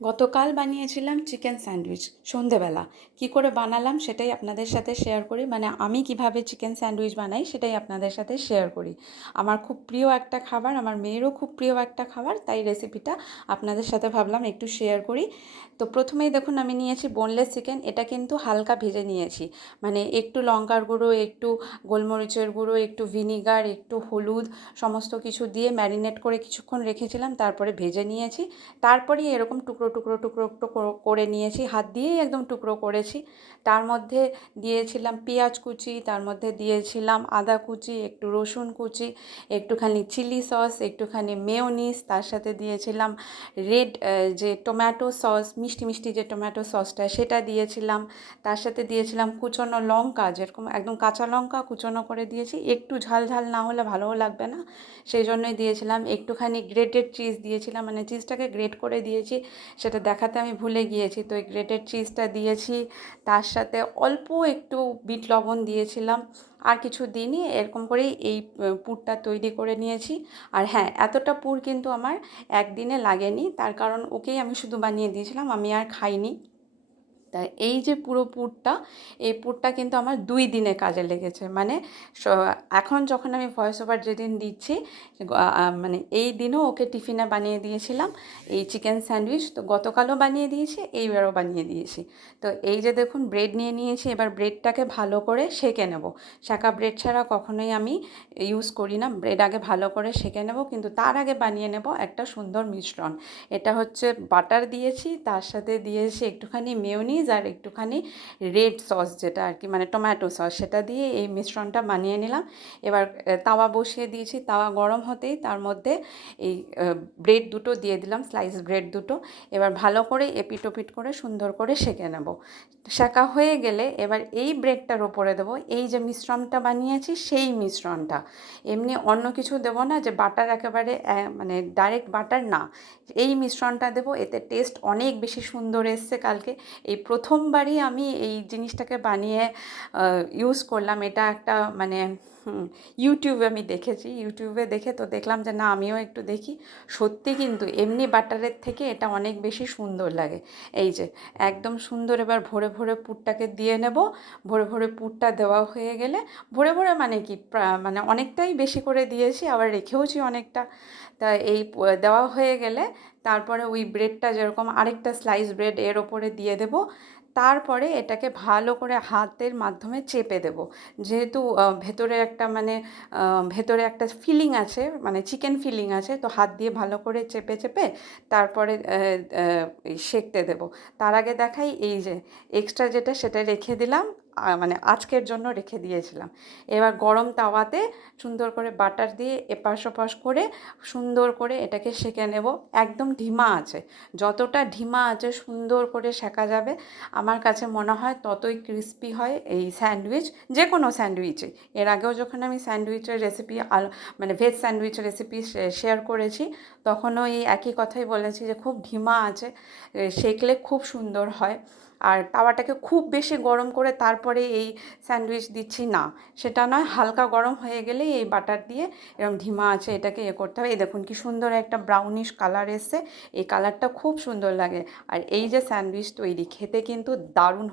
গতকাল বানিয়েছিলাম chicken sandwich সন্ধেবেলা। কী করে বানালাম সেটাই আপনাদের সাথে শেয়ার করি, মানে আমি কিভাবে চিকেন স্যান্ডউইচ বানাই সেটাই আপনাদের সাথে শেয়ার করি। আমার খুব প্রিয় একটা খাবার, আমার মেয়েরও খুব প্রিয় একটা খাবার, তাই রেসিপিটা আপনাদের সাথে ভাবলাম একটু শেয়ার করি। তো প্রথমেই দেখুন আমি নিয়েছি বোনলেস চিকেন। এটা কিন্তু হালকা ভেজে নিয়েছি, মানে একটু লঙ্কার গুঁড়ো, একটু গোলমরিচের গুঁড়ো, একটু ভিনিগার, একটু হলুদ সমস্ত কিছু দিয়ে ম্যারিনেট করে কিছুক্ষণ রেখেছিলাম, তারপরে ভেজে নিয়েছি। তারপরেই এরকম টুকরো টুকরো টুকরো টুকরো করে নিয়েছি, হাত দিয়েই একদম টুকরো করেছি। তার মধ্যে দিয়েছিলাম পেঁয়াজ কুচি, তার মধ্যে দিয়েছিলাম আদা কুচি, একটু রসুন কুচি, একটুখানি চিলি সস, একটুখানি মেয়োনিজ, তার সাথে দিয়েছিলাম রেড যে টমেটো সস, মিষ্টি মিষ্টি যে টমেটো সসটা সেটা দিয়েছিলাম। তার সাথে দিয়েছিলাম কুচনো লঙ্কা, যেরকম একদম কাঁচা লঙ্কা কুচনো করে দিয়েছি, একটু ঝাল ঝাল না হলে ভালোও লাগবে না, সেই জন্যই দিয়েছিলাম। একটুখানি গ্রেটেড চিজ দিয়েছিলাম, মানে চিজটাকে গ্রেট করে দিয়েছি, সেটা দেখাতে আমি ভুলে গিয়েছি, তো এই গ্রেটেড চিজটা দিয়েছি। তার সাথে অল্প একটু বিট লবণ দিয়েছিলাম, আর কিছু দিইনি। এরকম করেই এই পুরটা তৈরি করে নিয়েছি। আর হ্যাঁ, এতটা পুর কিন্তু আমার একদিনে লাগেনি, তার কারণ ওকেই আমি শুধু বানিয়ে দিয়েছিলাম, আমি আর খাইনি। তাই এই যে পুরো পুরটা, এই পুরটা কিন্তু আমার 2 দিনে কাজে লেগেছে। মানে এখন যখন আমি ভয়েস ওভার যেদিন দিচ্ছি, মানে এই দিনও ওকে টিফিনে বানিয়ে দিয়েছিলাম এই চিকেন স্যান্ডউইচ। তো গতকালও বানিয়ে দিয়েছি, এইবারও বানিয়ে দিয়েছি। তো এই যে দেখুন ব্রেড নিয়ে নিয়েছি, এবার ব্রেডটাকে ভালো করে সেঁকে নেব। সেঁকা ব্রেড ছাড়া কখনোই আমি ইউজ করি না, ব্রেড আগে ভালো করে সেঁকে নেব, কিন্তু তার আগে বানিয়ে নেব একটা সুন্দর মিশ্রণ। এটা হচ্ছে বাটার দিয়েছি, তার সাথে দিয়েছি একটুখানি মেয়োনিজ আর একটুখানি রেড সস, যেটা আর কি মানে টমেটো সস, সেটা দিয়ে এই মিশ্রণটা বানিয়ে নিলাম। এবার তাওয়া বসিয়ে দিয়েছি, তাওয়া গরম হতেই তার মধ্যে এই ব্রেড দুটো দিয়ে দিলাম, স্লাইস ব্রেড দুটো। এবার ভালো করে এপিট ওপিট করে সুন্দর করে সেঁকে নেব। সেঁকা হয়ে গেলে এবার এই ব্রেডটার ওপরে দেবো এই যে মিশ্রণটা বানিয়েছি, সেই মিশ্রণটা। এমনি অন্য কিছু দেবো না, যে বাটার একেবারে মানে ডাইরেক্ট বাটার না, এই মিশ্রণটা দেবো। এতে টেস্ট অনেক বেশি সুন্দর এসছে কালকে। এই প্রথমবারই আমি এই জিনিসটাকে বানিয়ে ইউজ করলাম। এটা একটা মানে ইউটিউবে আমি দেখেছি, ইউটিউবে দেখে তো দেখলাম যে না, আমিও একটু দেখি। সত্যি কিন্তু এমনি বাটারের থেকে এটা অনেক বেশি সুন্দর লাগে। এই যে একদম সুন্দর। এবার ভরে ভরে পুরটাকে দিয়ে নেব। ভরে ভরে পুরটা দেওয়া হয়ে গেলে, ভরে ভরে মানে কি মানে অনেকটাই বেশি করে দিয়েছি, আবার রেখেওছি অনেকটা। তা এই দেওয়া হয়ে গেলে তারপরে ওই ব্রেডটা, যেরকম আরেকটা স্লাইস ব্রেড এর ওপরে দিয়ে দেব। তারপরে এটাকে ভালো করে হাতের মাধ্যমে চেপে দেব, যেহেতু ভেতরে একটা মানে ভেতরে একটা ফিলিং আছে, মানে চিকেন ফিলিং আছে, তো হাত দিয়ে ভালো করে চেপে চেপে তারপরে সেঁকতে দেব। তার আগে দেখাই, এই যে এক্সট্রা যেটা সেটা রেখে দিলাম, মানে আজকের জন্য রেখে দিয়েছিলাম। এবার গরম তাওয়াতে সুন্দর করে বাটার দিয়ে এপাশ ওপাশ করে সুন্দর করে এটাকে সেঁকে নেব, একদম ধিমা আছে। যতটা ধিমা আছে সুন্দর করে সেঁকা যাবে আমার কাছে মনে হয়, ততই ক্রিস্পি হয় এই স্যান্ডউইচ, যে কোনো স্যান্ডউইচে। এর আগেও যখন আমি স্যান্ডউইচের রেসিপি মানে ভেজ স্যান্ডউইচের রেসিপি শেয়ার করেছি, তখনও এই একই কথাই বলেছি যে খুব ধিমা আছে সেঁকলে খুব সুন্দর হয়। আর তাওয়াটাকে খুব বেশি গরম করে তারপরে এই স্যান্ডউইচ দিচ্ছি না, সেটা নয়, হালকা গরম হয়ে গেলেই এই বাটার দিয়ে এরকম ধিমা আছে এটাকে করতে হবে। এই দেখুন কি সুন্দর একটা ব্রাউনিশ কালার এসছে, এই কালারটা খুব সুন্দর লাগে। আর এই যে স্যান্ডউইচ তৈরি, খেতে কিন্তু দারুণ।